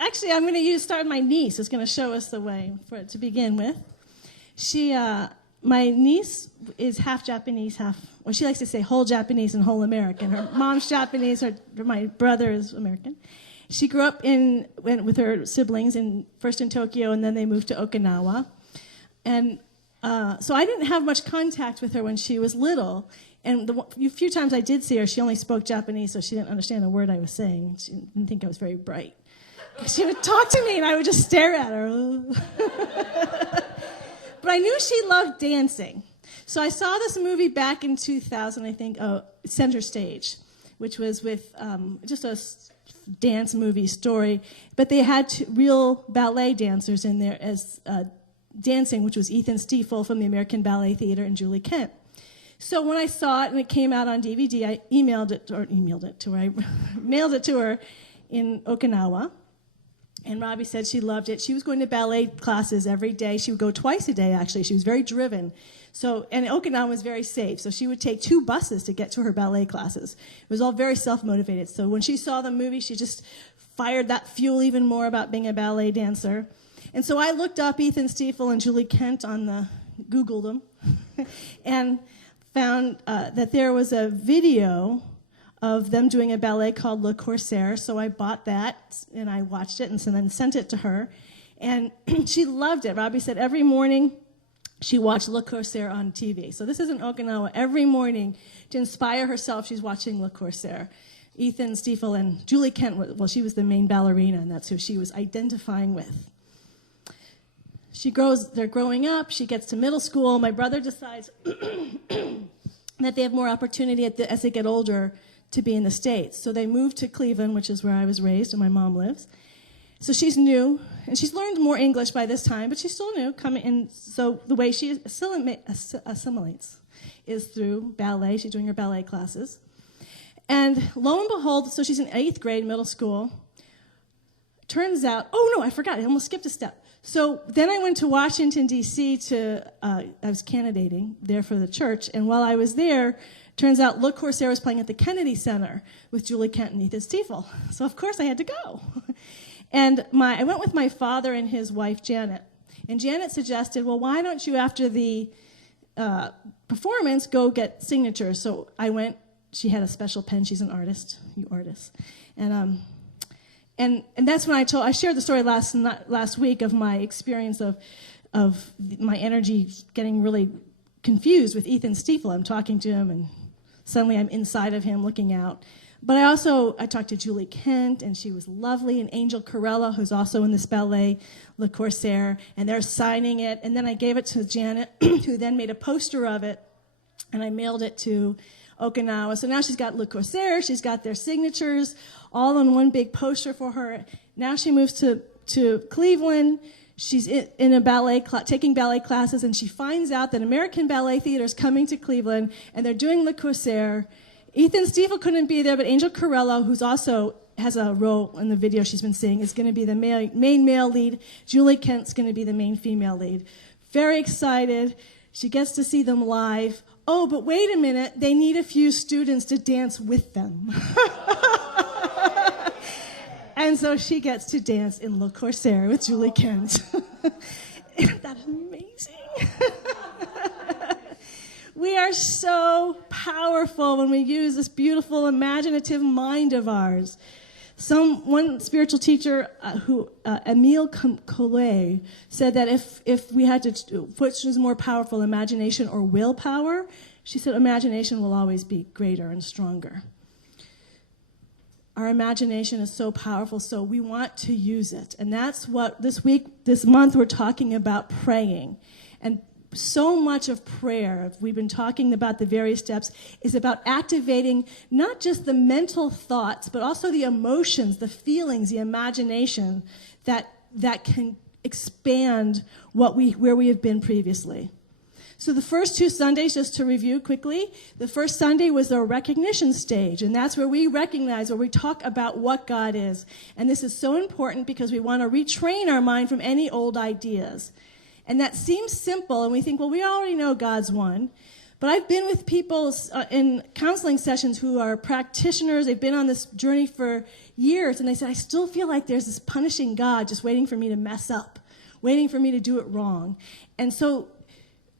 Actually, I'm going to start my niece is going to show us the way for it to begin with. My niece is half Japanese, well, she likes to say whole Japanese and whole American. Her mom's Japanese, my brother is American. She grew up with her siblings, first in Tokyo, and then they moved to Okinawa. And so I didn't have much contact with her when she was little. And the few times I did see her, she only spoke Japanese, so she didn't understand a word I was saying. She didn't think I was very bright. She would talk to me, and I would just stare at her. But I knew she loved dancing. So I saw this movie back in 2000, I think, Center Stage, which was with just a dance movie story. But they had real ballet dancers in there as dancing, which was Ethan Stiefel from the American Ballet Theater and Julie Kent. So when I saw it and it came out on DVD, I mailed it to her in Okinawa. And Robbie said she loved it. She was going to ballet classes every day. She would go twice a day, actually. She was very driven. And Okinawa was very safe. So she would take 2 buses to get to her ballet classes. It was all very self-motivated. So when she saw the movie, she just fired that fuel even more about being a ballet dancer. And so I looked up Ethan Stiefel and Julie Kent Googled them, and found that there was a video of them doing a ballet called Le Corsaire. So I bought that, and I watched it, and then sent it to her. And she loved it. Robbie said every morning she watched Le Corsaire on TV. So this is in Okinawa. Every morning, to inspire herself, she's watching Le Corsaire. Ethan Stiefel and Julie Kent, she was the main ballerina, and that's who she was identifying with. They're growing up, she gets to middle school. My brother decides that they have more opportunity as they get older to be in the States. So they moved to Cleveland, which is where I was raised and my mom lives. So she's new, and she's learned more English by this time, but she's still new. So the way she assimilates is through ballet. She's doing her ballet classes. And lo and behold, so she's in 8th grade, middle school. Turns out, I forgot, I almost skipped a step. So then I went to Washington, D.C. I was candidating there for the church, and while I was there, turns out Le Corsaire was playing at the Kennedy Center with Julie Kent and Ethan Stiefel. So of course I had to go. And I went with my father and his wife, Janet. And Janet suggested, well, why don't you, after the performance, go get signatures? So I went. She had a special pen. She's an artist, you artists. And that's when I shared the story last week of my experience of my energy getting really confused with Ethan Stiefel. I'm talking to him, and suddenly I'm inside of him looking out. But I talked to Julie Kent, and she was lovely, and Angel Corella, who's also in this ballet, Le Corsaire, and they're signing it. And then I gave it to Janet, who then made a poster of it, and I mailed it to Okinawa. So now she's got Le Corsaire, she's got their signatures, all on one big poster for her. Now she moves to Cleveland. She's in a ballet taking ballet classes, and she finds out that American Ballet Theater is coming to Cleveland, and they're doing Le Corsaire. Ethan Stiefel couldn't be there, but Angel Corella, who's also has a role in the video she's been seeing, is going to be the main male lead. Julie Kent's going to be the main female lead. Very excited. She gets to see them live. Oh, but wait a minute. They need a few students to dance with them. And so she gets to dance in Le Corsaire with Julie Kent. Isn't that amazing? We are so powerful when we use this beautiful, imaginative mind of ours. One spiritual teacher, Emile Coué, said that if we had to, which was more powerful, imagination or willpower, she said imagination will always be greater and stronger. Our imagination is so powerful, so we want to use it. And that's what this month, we're talking about praying. And so much of prayer, we've been talking about the various steps, is about activating not just the mental thoughts, but also the emotions, the feelings, the imagination that can expand where we have been previously. So the first 2 Sundays, just to review quickly, the first Sunday was the recognition stage, and that's where we recognize, where we talk about what God is. And this is so important because we want to retrain our mind from any old ideas. And that seems simple, and we think, well, we already know God's one. But I've been with people in counseling sessions who are practitioners. They've been on this journey for years, and they said, I still feel like there's this punishing God just waiting for me to mess up, waiting for me to do it wrong. And so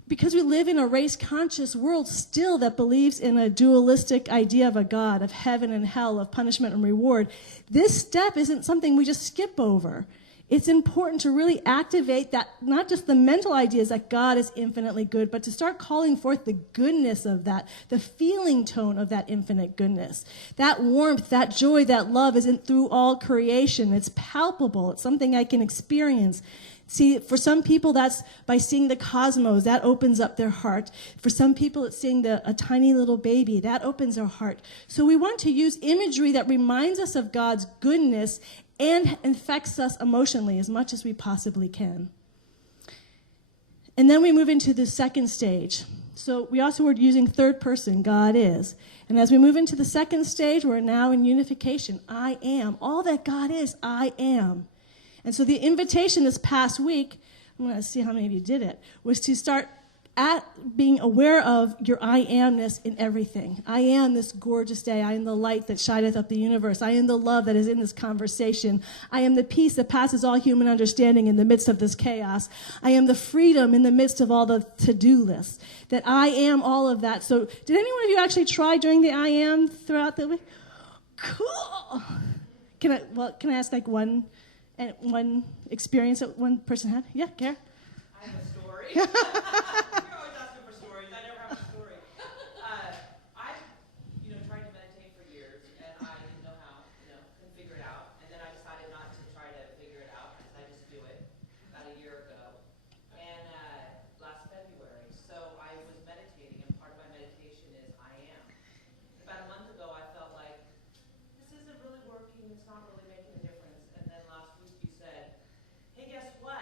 because we live in a race-conscious world still that believes in a dualistic idea of a God, of heaven and hell, of punishment and reward, this step isn't something we just skip over. It's important to really activate that, not just the mental ideas that God is infinitely good, but to start calling forth the goodness of that, the feeling tone of that infinite goodness. That warmth, that joy, that love isn't through all creation. It's palpable. It's something I can experience. See, for some people, that's by seeing the cosmos. That opens up their heart. For some people, it's seeing a tiny little baby. That opens their heart. So we want to use imagery that reminds us of God's goodness and infects us emotionally as much as we possibly can. And then we move into the second stage. So we also were using third person, God is. And as we move into the second stage, we're now in unification. I am. All that God is, I am. And so the invitation this past week, I'm going to see how many of you did it, was to start at being aware of your I amness in everything. I am this gorgeous day. I am the light that shineth up the universe. I am the love that is in this conversation. I am the peace that passes all human understanding in the midst of this chaos. I am the freedom in the midst of all the to-do lists. That I am all of that. So did any one of you actually try doing the I am throughout the week? Cool. Can I ask like one experience that one person had? Yeah, Kara? I have a story. You're always asking for stories. I never have a story. I've, tried to meditate for years, and I didn't know how, couldn't figure it out. And then I decided not to try to figure it out. I just do it about a year ago. And last February, so I was meditating, and part of my meditation is I am. About a month ago, I felt like, this isn't really working. It's not really making a difference. And then last week you said, hey, guess what?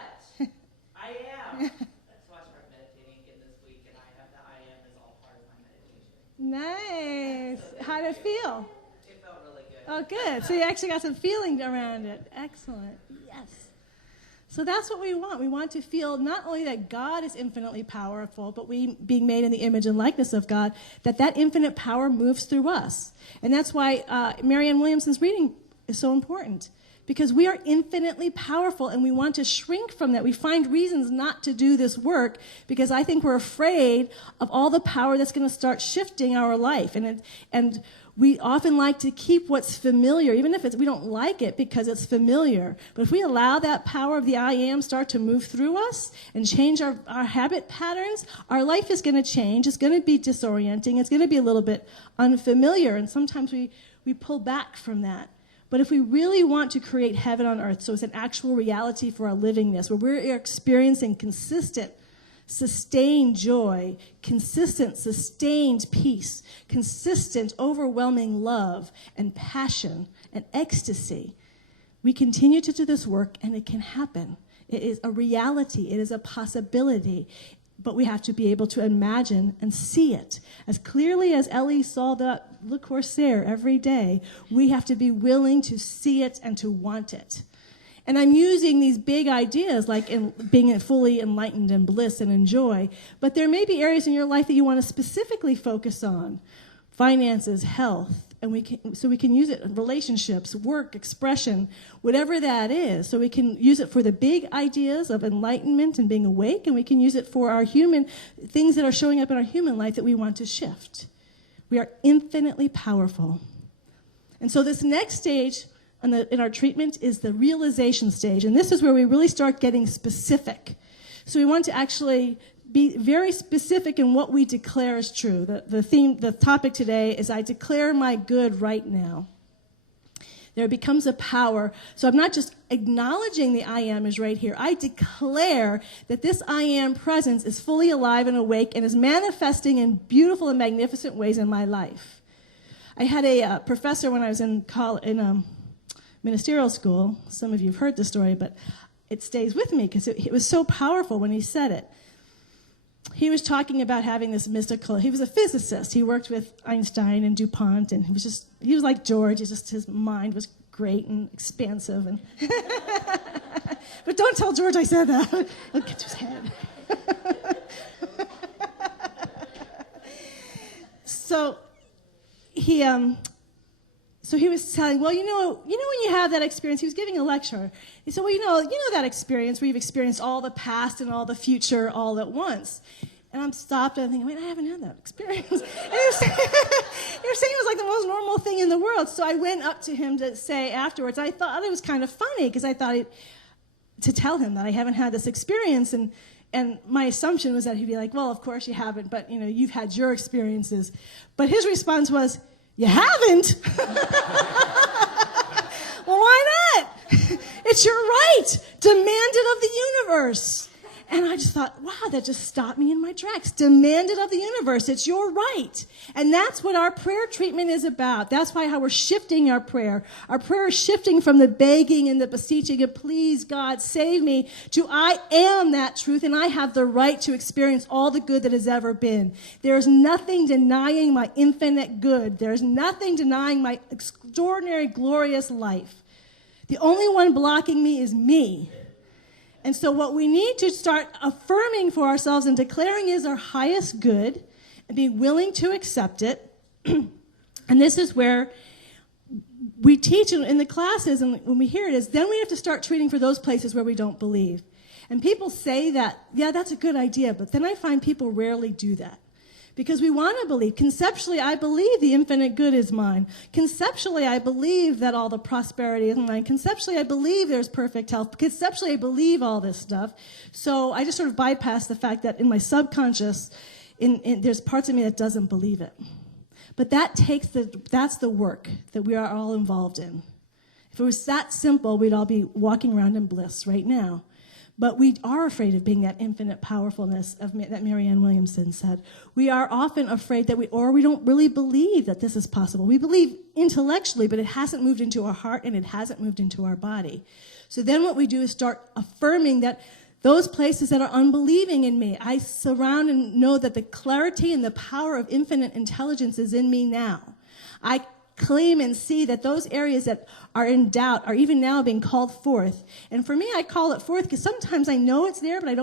I am. So I started meditating again this week, and I have the I am as all part of my meditation. Nice. How did it feel? It felt really good. Oh, good. So you actually got some feeling around it. Excellent. Yes. So that's what we want. We want to feel not only that God is infinitely powerful, but we, being made in the image and likeness of God, that infinite power moves through us. And that's why Marianne Williamson's reading is so important. Because we are infinitely powerful, and we want to shrink from that. We find reasons not to do this work because I think we're afraid of all the power that's going to start shifting our life. And we often like to keep what's familiar, even if we don't like it because it's familiar. But if we allow that power of the I am start to move through us and change our habit patterns, our life is going to change. It's going to be disorienting. It's going to be a little bit unfamiliar, and sometimes we pull back from that. But if we really want to create heaven on earth, so it's an actual reality for our livingness, where we're experiencing consistent, sustained joy, consistent, sustained peace, consistent, overwhelming love and passion and ecstasy, we continue to do this work, and it can happen. It is a reality. It is a possibility. But we have to be able to imagine and see it. As clearly as Ellie saw the Le Corsair every day, we have to be willing to see it and to want it. And I'm using these big ideas like in being fully enlightened and bliss and enjoy, but there may be areas in your life that you want to specifically focus on. Finances, health, and we can use it in relationships, work, expression, whatever that is. So we can use it for the big ideas of enlightenment and being awake, and we can use it for our human things that are showing up in our human life that we want to shift. We are infinitely powerful. And so this next stage in our treatment is the realization stage, and this is where we really start getting specific. So we want to actually be very specific in what we declare is true. The topic today is I declare my good right now. There becomes a power. So I'm not just acknowledging the I am is right here. I declare that this I am presence is fully alive and awake and is manifesting in beautiful and magnificent ways in my life. I had a professor when I was in ministerial school. Some of you have heard the story, but it stays with me because it was so powerful when he said it. He was talking about having this mystical, he was a physicist. He worked with Einstein and DuPont, and he was like George. His mind was great and expansive. And but don't tell George I said that. It'll get to his head. So he was telling, well, you know when you have that experience, he was giving a lecture. He said, well, you know that experience where you've experienced all the past and all the future all at once. And I'm stopped and I'm thinking, wait, I haven't had that experience. And he was saying it was like the most normal thing in the world. So I went up to him to say afterwards, I thought it was kind of funny because I thought to tell him that I haven't had this experience. And my assumption was that he'd be like, well, of course you haven't, but you've had your experiences. But his response was, you haven't? Well, why not? It's your right, demanded of the universe. And I just thought, wow, that just stopped me in my tracks. Demanded of the universe. It's your right. And that's what our prayer treatment is about. That's why how we're shifting our prayer. Our prayer is shifting from the begging and the beseeching of, please, God, save me, to I am that truth, and I have the right to experience all the good that has ever been. There is nothing denying my infinite good. There is nothing denying my extraordinary, glorious life. The only one blocking me is me. And so what we need to start affirming for ourselves and declaring is our highest good and be willing to accept it. And this is where we teach in the classes, and when we hear it, is then we have to start treating for those places where we don't believe. And people say that, yeah, that's a good idea, but then I find people rarely do that. Because we want to believe. Conceptually, I believe the infinite good is mine. Conceptually, I believe that all the prosperity is mine. Conceptually, I believe there's perfect health. Conceptually, I believe all this stuff. So I just sort of bypass the fact that in my subconscious, there's parts of me that doesn't believe it. But that's the work that we are all involved in. If it was that simple, we'd all be walking around in bliss right now. But we are afraid of being that infinite powerfulness that Marianne Williamson said. We are often afraid that we don't really believe that this is possible. We believe intellectually, but it hasn't moved into our heart and it hasn't moved into our body. So then what we do is start affirming that those places that are unbelieving in me, I surround and know that the clarity and the power of infinite intelligence is in me now. I claim and see that those areas that are in doubt are even now being called forth. And for me, I call it forth because sometimes I know it's there, but I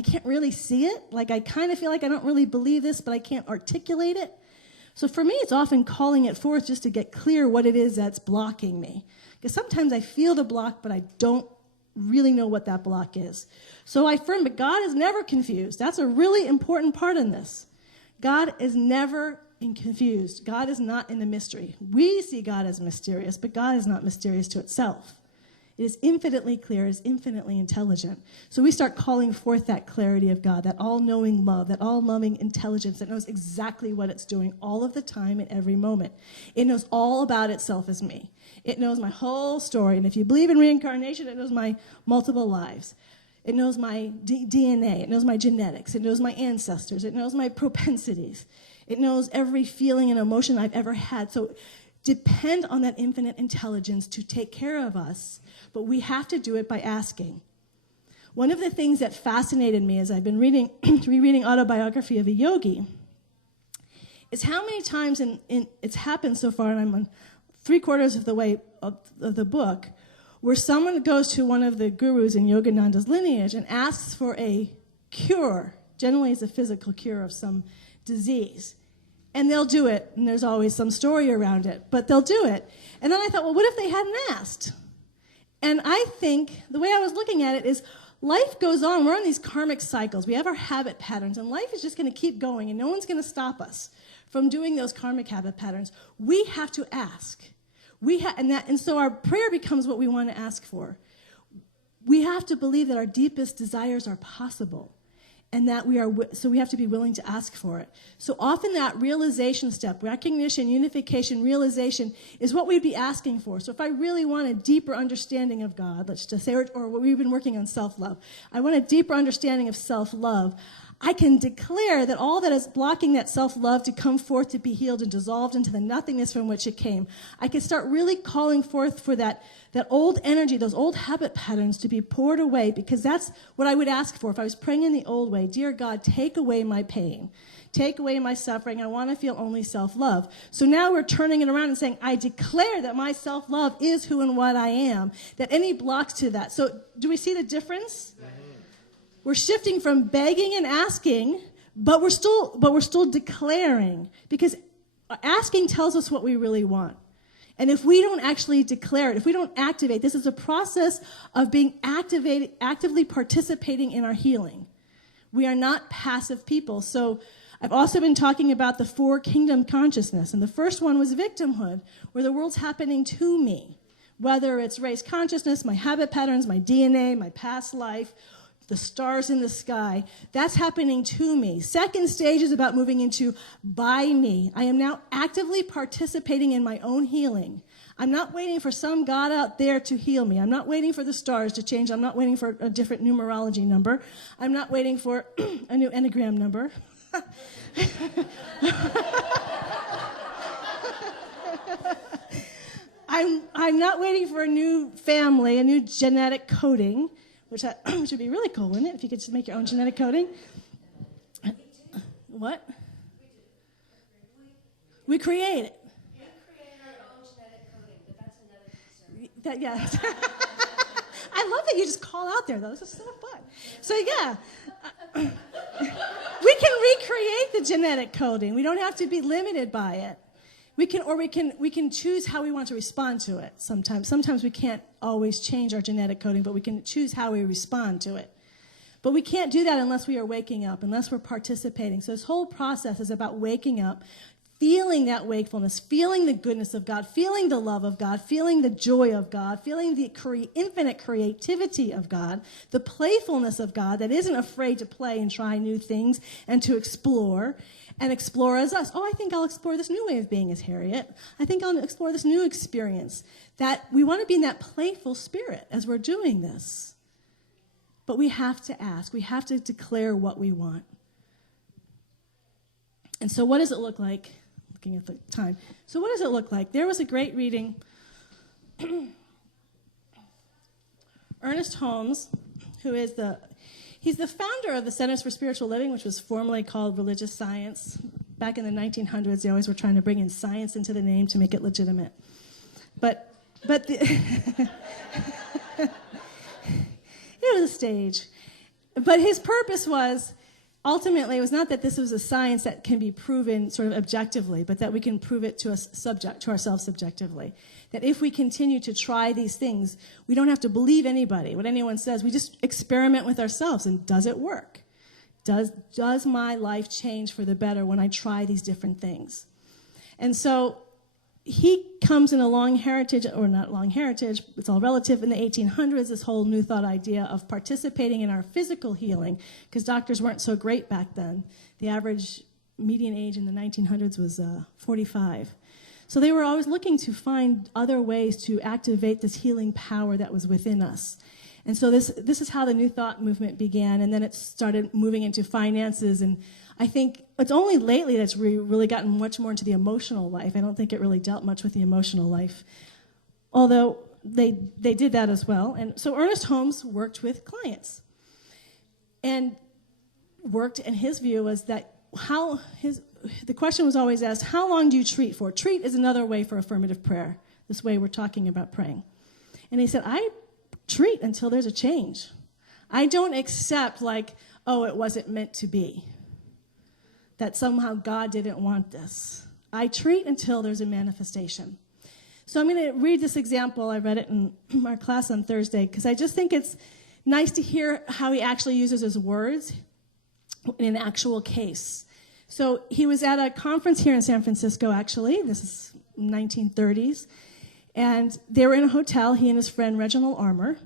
can't really see it. Like I kind of feel like I don't really believe this, but I can't articulate it. So for me, it's often calling it forth just to get clear what it is that's blocking me. Because sometimes I feel the block, but I don't really know what that block is. So I affirm, but God is never confused. That's a really important part in this. God is never confused. God is not in the mystery. We see God as mysterious, but God is not mysterious to itself. It is infinitely clear, it is infinitely intelligent. So we start calling forth that clarity of God, that all-knowing love, that all-loving intelligence that knows exactly what it's doing all of the time and every moment. It knows all about itself as me. It knows my whole story. And if you believe in reincarnation, it knows my multiple lives. It knows my DNA. It knows my genetics. It knows my ancestors. It knows my propensities. It knows every feeling and emotion I've ever had. So depend on that infinite intelligence to take care of us, but we have to do it by asking. One of the things that fascinated me as I've been rereading Autobiography of a Yogi is how many times, it's happened so far, and I'm on 3/4 of the way of the book, where someone goes to one of the gurus in Yogananda's lineage and asks for a cure. Generally, it's a physical cure of some disease. And they'll do it, and there's always some story around it, but they'll do it. And then I thought, well, what if they hadn't asked? And I think the way I was looking at it is life goes on. We're on these karmic cycles. We have our habit patterns, and life is just going to keep going, and no one's going to stop us from doing those karmic habit patterns. We have to ask. And so our prayer becomes what we want to ask for. We have to believe that our deepest desires are possible. And that so we have to be willing to ask for it. So often that realization step, recognition, unification, realization, is what we'd be asking for. So if I really want a deeper understanding of God, let's just say, or we've been working on self-love, I want a deeper understanding of self-love, I can declare that all that is blocking that self-love to come forth, to be healed and dissolved into the nothingness from which it came. I can start really calling forth for that old energy, those old habit patterns to be poured away, because that's what I would ask for if I was praying in the old way. Dear God, take away my pain. Take away my suffering. I want to feel only self-love. So now we're turning it around and saying, I declare that my self-love is who and what I am, that any blocks to that. So do we see the difference? We're shifting from begging and asking, But we're still declaring, because asking tells us what we really want. And if we don't actually declare it, if we don't activate, this is a process of being actively participating in our healing. We are not passive people. So I've also been talking about the 4 kingdom consciousness. And the first one was victimhood, where the world's happening to me. Whether it's race consciousness, my habit patterns, my DNA, my past life, the stars in the sky, that's happening to me. Second stage is about moving into by me. I am now actively participating in my own healing. I'm not waiting for some God out there to heal me. I'm not waiting for the stars to change. I'm not waiting for a different numerology number. I'm not waiting for a new Enneagram number. I'm not waiting for a new family, a new genetic coding, which would be really cool, wouldn't it, if you could just make your own genetic coding? What? We create it. We create our own genetic coding, but that's another concern. Yeah. I love that you just call out there, though. This is so fun. So, yeah. We can recreate the genetic coding. We don't have to be limited by it. We can choose how we want to respond to it sometimes. Sometimes we can't always change our genetic coding, but we can choose how we respond to it. But we can't do that unless we are waking up, unless we're participating. So this whole process is about waking up, feeling that wakefulness, feeling the goodness of God, feeling the love of God, feeling the joy of God, feeling the infinite creativity of God, the playfulness of God that isn't afraid to play and try new things and to explore. And explore as us. Oh, I think I'll explore this new way of being as Harriet. I think I'll explore this new experience. That we want to be in that playful spirit as we're doing this. But we have to ask. We have to declare what we want. And so what does it look like? Looking at the time. So what does it look like? There was a great reading. Ernest Holmes, who is he's the founder of the Centers for Spiritual Living, which was formerly called Religious Science. Back in the 1900s, they always were trying to bring in science into the name to make it legitimate. But it was a stage. But his purpose was, ultimately, it was not that this was a science that can be proven sort of objectively, but that we can prove it to ourselves subjectively. That if we continue to try these things, we don't have to believe anybody, what anyone says. We just experiment with ourselves, and does it work? Does my life change for the better when I try these different things? And so he comes in a long heritage, or not long heritage, it's all relative, in the 1800s, this whole new thought idea of participating in our physical healing, because doctors weren't so great back then. The average median age in the 1900s was 45. So they were always looking to find other ways to activate this healing power that was within us. And so this is how the New Thought movement began, and then it started moving into finances. And I think it's only lately that's really gotten much more into the emotional life. I don't think it really dealt much with the emotional life, although they did that as well. And so Ernest Holmes worked with clients, and his view was that the question was always asked, how long do you treat for? Treat is another way for affirmative prayer, this way we're talking about praying. And he said, I treat until there's a change. I don't accept it wasn't meant to be, that somehow God didn't want this. I treat until there's a manifestation. So I'm going to read this example. I read it in our class on Thursday because I just think it's nice to hear how he actually uses his words in an actual case. So he was at a conference here in San Francisco, actually. This is 1930s. And they were in a hotel, he and his friend Reginald Armour.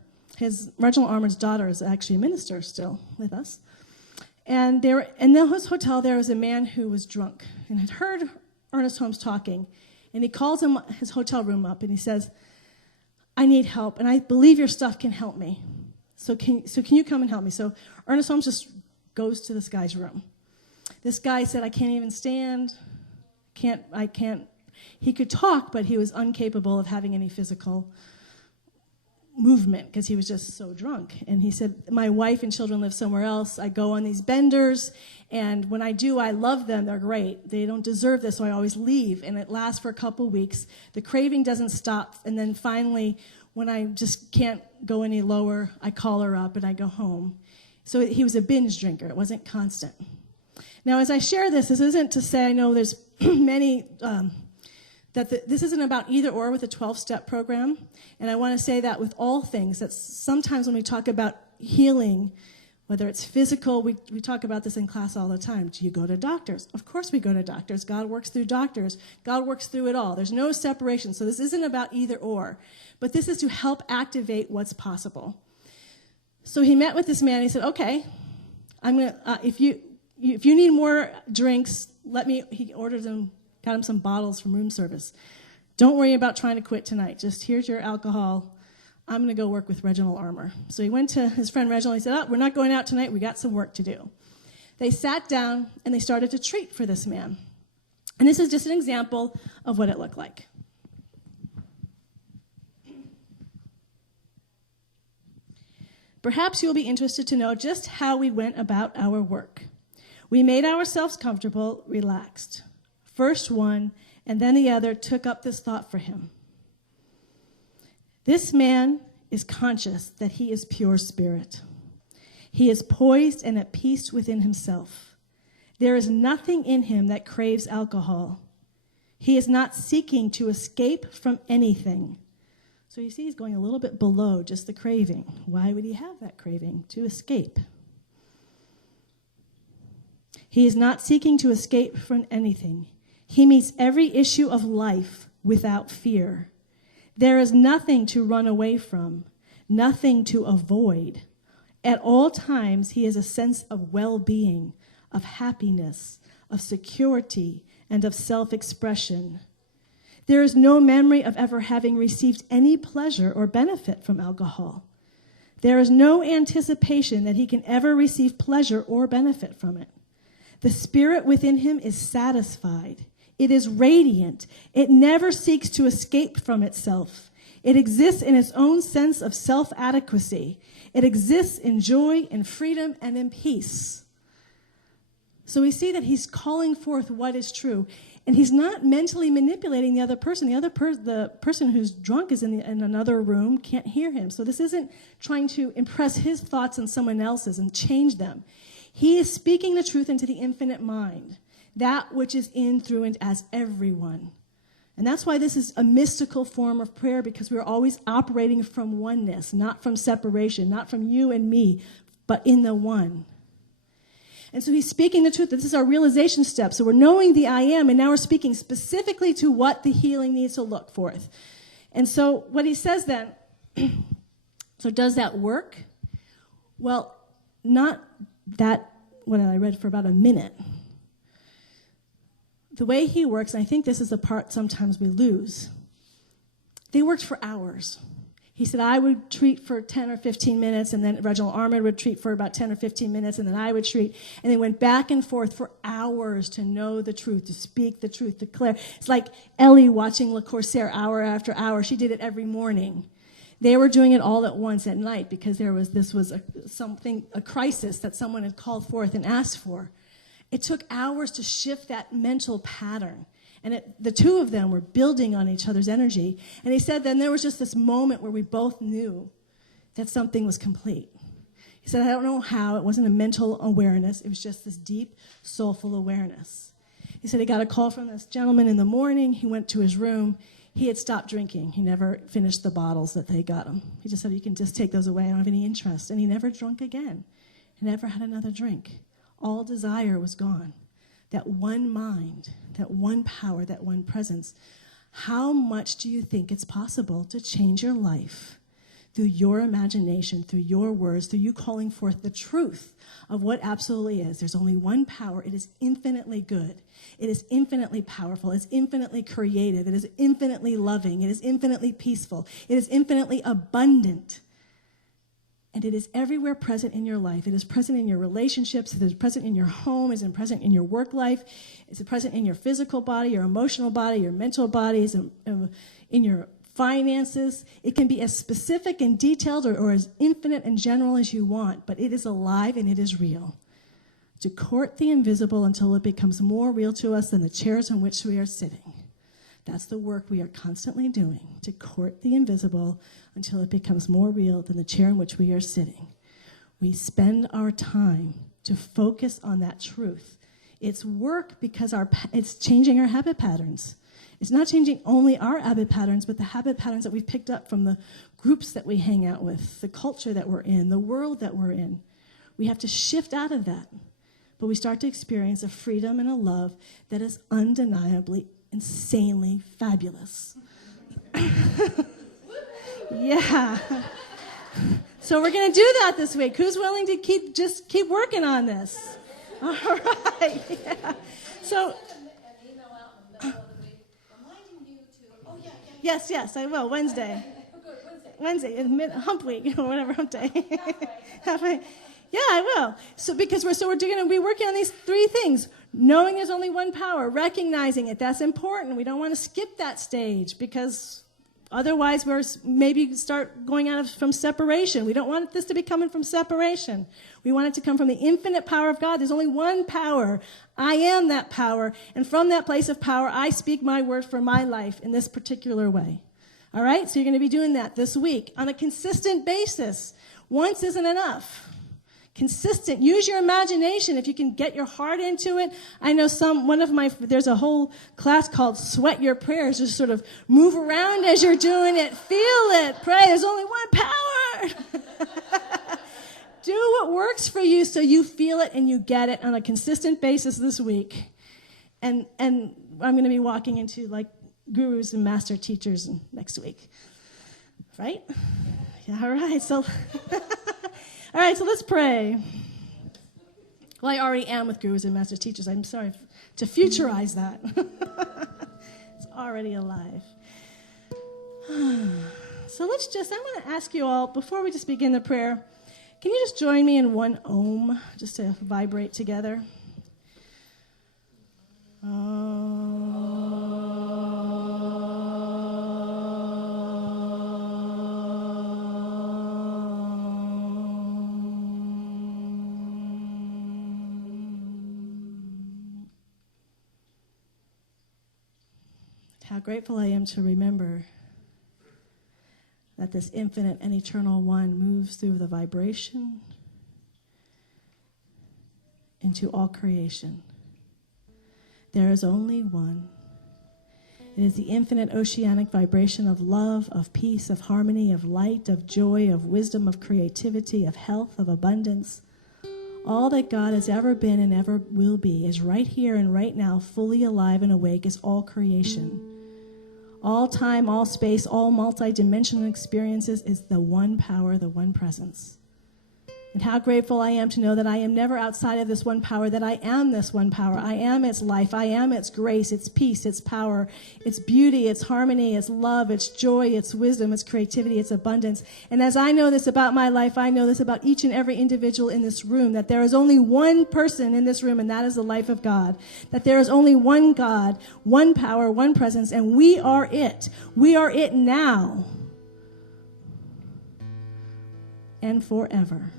Reginald Armour's daughter is actually a minister still with us. And they were in his hotel, there was a man who was drunk and had heard Ernest Holmes talking. And he calls his hotel room up and he says, I need help, and I believe your stuff can help me. So can you come and help me? So Ernest Holmes just goes to this guy's room. This guy said, I can't even stand, I can't. He could talk, but he was incapable of having any physical movement because he was just so drunk. And he said, my wife and children live somewhere else. I go on these benders, and when I do, I love them. They're great. They don't deserve this, so I always leave. And it lasts for a couple weeks. The craving doesn't stop. And then finally, when I just can't go any lower, I call her up and I go home. So he was a binge drinker. It wasn't constant. Now, as I share this isn't to say I know there's many, this isn't about either or with a 12-step program. And I want to say that with all things, that sometimes when we talk about healing, whether it's physical, we talk about this in class all the time. Do you go to doctors? Of course we go to doctors. God works through doctors. God works through it all. There's no separation. So this isn't about either or. But this is to help activate what's possible. So he met with this man. He said, okay, I'm gonna, if you need more drinks, he ordered them, got him some bottles from room service. Don't worry about trying to quit tonight. Just here's your alcohol. I'm going to go work with Reginald Armour. So he went to his friend Reginald. He said, we're not going out tonight. We got some work to do. They sat down, and they started to treat for this man. And this is just an example of what it looked like. Perhaps you'll be interested to know just how we went about our work. We made ourselves comfortable, relaxed. First one, and then the other took up this thought for him. This man is conscious that he is pure spirit. He is poised and at peace within himself. There is nothing in him that craves alcohol. He is not seeking to escape from anything. So you see, he's going a little bit below just the craving. Why would he have that craving? To escape. He is not seeking to escape from anything. He meets every issue of life without fear. There is nothing to run away from, nothing to avoid. At all times, he has a sense of well-being, of happiness, of security, and of self-expression. There is no memory of ever having received any pleasure or benefit from alcohol. There is no anticipation that he can ever receive pleasure or benefit from it. The spirit within him is satisfied. It is radiant. It never seeks to escape from itself. It exists in its own sense of self-adequacy. It exists in joy, in freedom, and in peace. So we see that he's calling forth what is true. And he's not mentally manipulating the other person. The person who's drunk is in another room, can't hear him. So this isn't trying to impress his thoughts on someone else's and change them. He is speaking the truth into the infinite mind, that which is in, through, and as everyone. And that's why this is a mystical form of prayer, because we're always operating from oneness, not from separation, not from you and me, but in the one. And so he's speaking the truth. This is our realization step. So we're knowing the I am, and now we're speaking specifically to what the healing needs to look forth. And so what he says then, so does that work? Well, not that, what I read for about a minute. The way he works, and I think this is the part sometimes we lose, they worked for hours. He said, I would treat for 10 or 15 minutes, and then Reginald Armour would treat for about 10 or 15 minutes, and then I would treat. And they went back and forth for hours to know the truth, to speak the truth, to declare. It's like Ellie watching Le Corsaire hour after hour. She did it every morning. They were doing it all at once at night because this was a crisis that someone had called forth and asked for. It took hours to shift that mental pattern. And the two of them were building on each other's energy. And he said then there was just this moment where we both knew that something was complete. He said, I don't know how. It wasn't a mental awareness. It was just this deep, soulful awareness. He said he got a call from this gentleman in the morning. He went to his room. He had stopped drinking. He never finished the bottles that they got him. He just said, you can just take those away. I don't have any interest. And he never drank again. He never had another drink. All desire was gone. That one mind, that one power, that one presence. How much do you think it's possible to change your life through your imagination, through your words, through you calling forth the truth of what absolutely is? There's only one power. It is infinitely good. It is infinitely powerful. It's infinitely creative. It is infinitely loving. It is infinitely peaceful. It is infinitely abundant. And it is everywhere present in your life. It is present in your relationships. It is present in your home. It is present in your work life. It's present in your physical body, your emotional body, your mental bodies, in your finances. It can be as specific and detailed or as infinite and general as you want, but it is alive and it is real. To court the invisible until it becomes more real to us than the chairs on which we are sitting. That's the work we are constantly doing, to court the invisible until it becomes more real than the chair in which we are sitting. We spend our time to focus on that truth It's work because it's changing our habit patterns. It's not changing only our habit patterns, but the habit patterns that we've picked up from the groups that we hang out with, the culture that we're in, the world that we're in. We have to shift out of that. But we start to experience a freedom and a love that is undeniably, insanely fabulous. Yeah. So we're going to do that this week. Who's willing to keep working on this? All right. Yeah. So. Yes, I will. Wednesday, hump week, or whatever, hump day. Yeah, I will. So because we're going to be working on these three things. Knowing there's only one power, recognizing it, that's important. We don't want to skip that stage because otherwise we're maybe start going from separation. We don't want this to be coming from separation. We want it to come from the infinite power of God. There's only one power. I am that power. And from that place of power, I speak my word for my life in this particular way. All right? So you're going to be doing that this week on a consistent basis. Once isn't enough. Consistent. Use your imagination if you can get your heart into it. I know there's a whole class called Sweat Your Prayers. Just sort of move around as you're doing it. Feel it. Pray. There's only one power. Do what works for you so you feel it and you get it on a consistent basis this week. And I'm going to be walking into like gurus and master teachers next week. Right? Yeah, all right. So all right, so let's pray. Well, I already am with gurus and master teachers. I'm sorry to futurize that. It's already alive. So I'm going to ask you all, before we just begin the prayer, can you just join me in one Om, just to vibrate together? How grateful I am to remember that this infinite and eternal one moves through the vibration into all creation. There is only one. It is the infinite oceanic vibration of love, of peace, of harmony, of light, of joy, of wisdom, of creativity, of health, of abundance. All that God has ever been and ever will be is right here and right now, fully alive and awake, is all creation. All time, all space, all multi-dimensional experiences is the one power, the one presence. And how grateful I am to know that I am never outside of this one power, that I am this one power. I am its life. I am its grace, its peace, its power, its beauty, its harmony, its love, its joy, its wisdom, its creativity, its abundance. And as I know this about my life, I know this about each and every individual in this room, that there is only one person in this room, and that is the life of God. That there is only one God, one power, one presence, and we are it. We are it now and forever.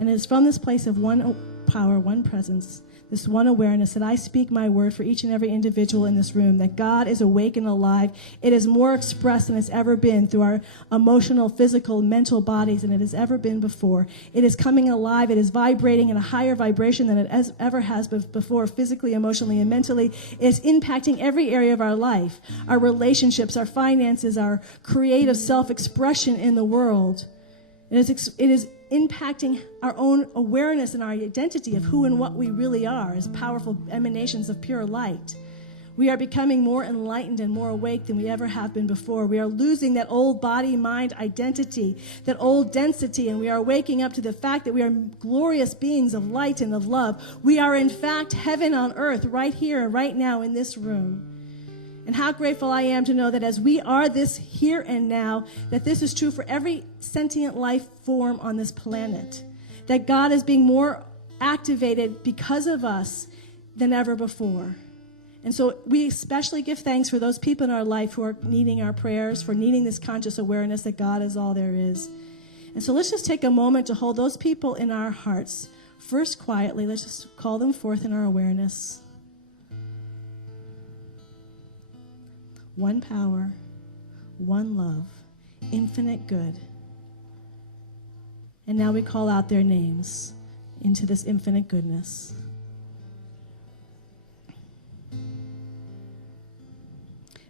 And it is from this place of one power, one presence, this one awareness that I speak my word for each and every individual in this room, that God is awake and alive. It is more expressed than it's ever been through our emotional, physical, mental bodies than it has ever been before. It is coming alive. It is vibrating in a higher vibration than it ever has before, physically, emotionally, and mentally. It is impacting every area of our life, our relationships, our finances, our creative self-expression in the world. It is impacting our own awareness and our identity of who and what we really are as powerful emanations of pure light. We are becoming more enlightened and more awake than we ever have been before. We are losing that old body-mind identity, that old density, and we are waking up to the fact that we are glorious beings of light and of love. We are, in fact, heaven on earth right here and right now in this room. And how grateful I am to know that as we are this here and now, that this is true for every sentient life form on this planet. That God is being more activated because of us than ever before. And so we especially give thanks for those people in our life who are needing our prayers, for needing this conscious awareness that God is all there is. And so let's just take a moment to hold those people in our hearts. First, quietly, let's just call them forth in our awareness. One power, one love, infinite good. And now we call out their names into this infinite goodness.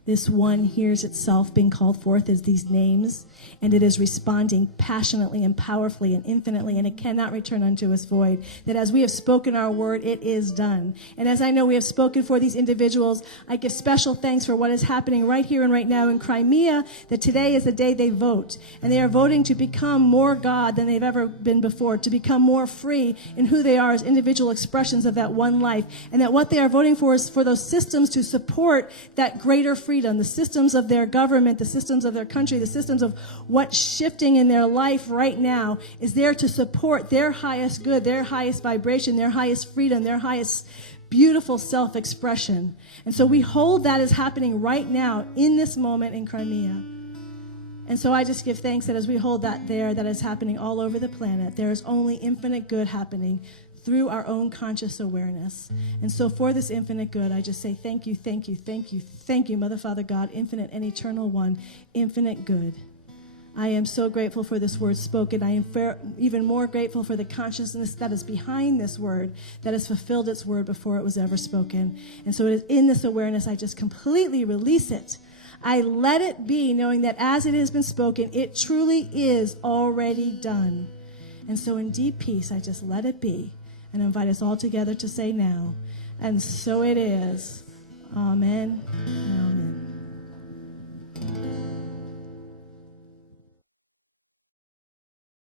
This one hears itself being called forth as these names, and it is responding passionately and powerfully and infinitely, and it cannot return unto us void. That as we have spoken our word, it is done. And as I know we have spoken for these individuals, I give special thanks for what is happening right here and right now in Crimea, that today is the day they vote. And they are voting to become more God than they've ever been before, to become more free in who they are as individual expressions of that one life. And that what they are voting for is for those systems to support that greater freedom, the systems of their government, the systems of their country, the systems of what's shifting in their life right now is there to support their highest good, their highest vibration, their highest freedom, their highest beautiful self-expression. And so we hold that as happening right now in this moment in Crimea. And so I just give thanks that as we hold that there, that is happening all over the planet. There is only infinite good happening through our own conscious awareness. And so for this infinite good, I just say thank you, thank you, thank you, thank you, Mother, Father, God, infinite and eternal one, infinite good. I am so grateful for this word spoken. I am even more grateful for the consciousness that is behind this word, that has fulfilled its word before it was ever spoken. And so it is in this awareness, I just completely release it. I let it be, knowing that as it has been spoken, it truly is already done. And so in deep peace, I just let it be. And invite us all together to say now, and so it is. Amen.